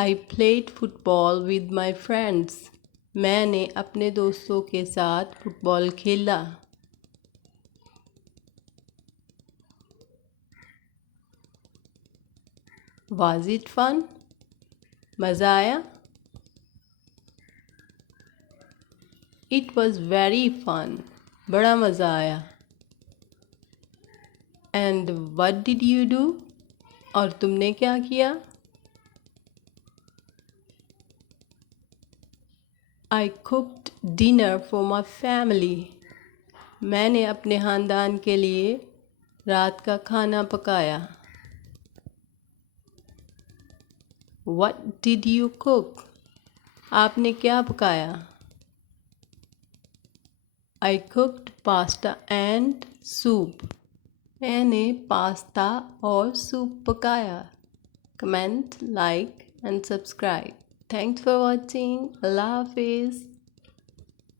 I played football with my friends. मैंने अपने दोस्तों के साथ फुटबॉल खेला. Was it fun? मज़ा आया? It was very fun. बड़ा मज़ा आया. And what did you do? और तुमने क्या किया? I cooked dinner for my family. मैंने अपने ख़ानदान के लिए रात का खाना पकाया. What did you cook? आपने क्या पकाया? I cooked pasta and soup. मैंने पास्ता और सूप पकाया. Comment, like and subscribe. Thanks for watching. Allah Hafiz.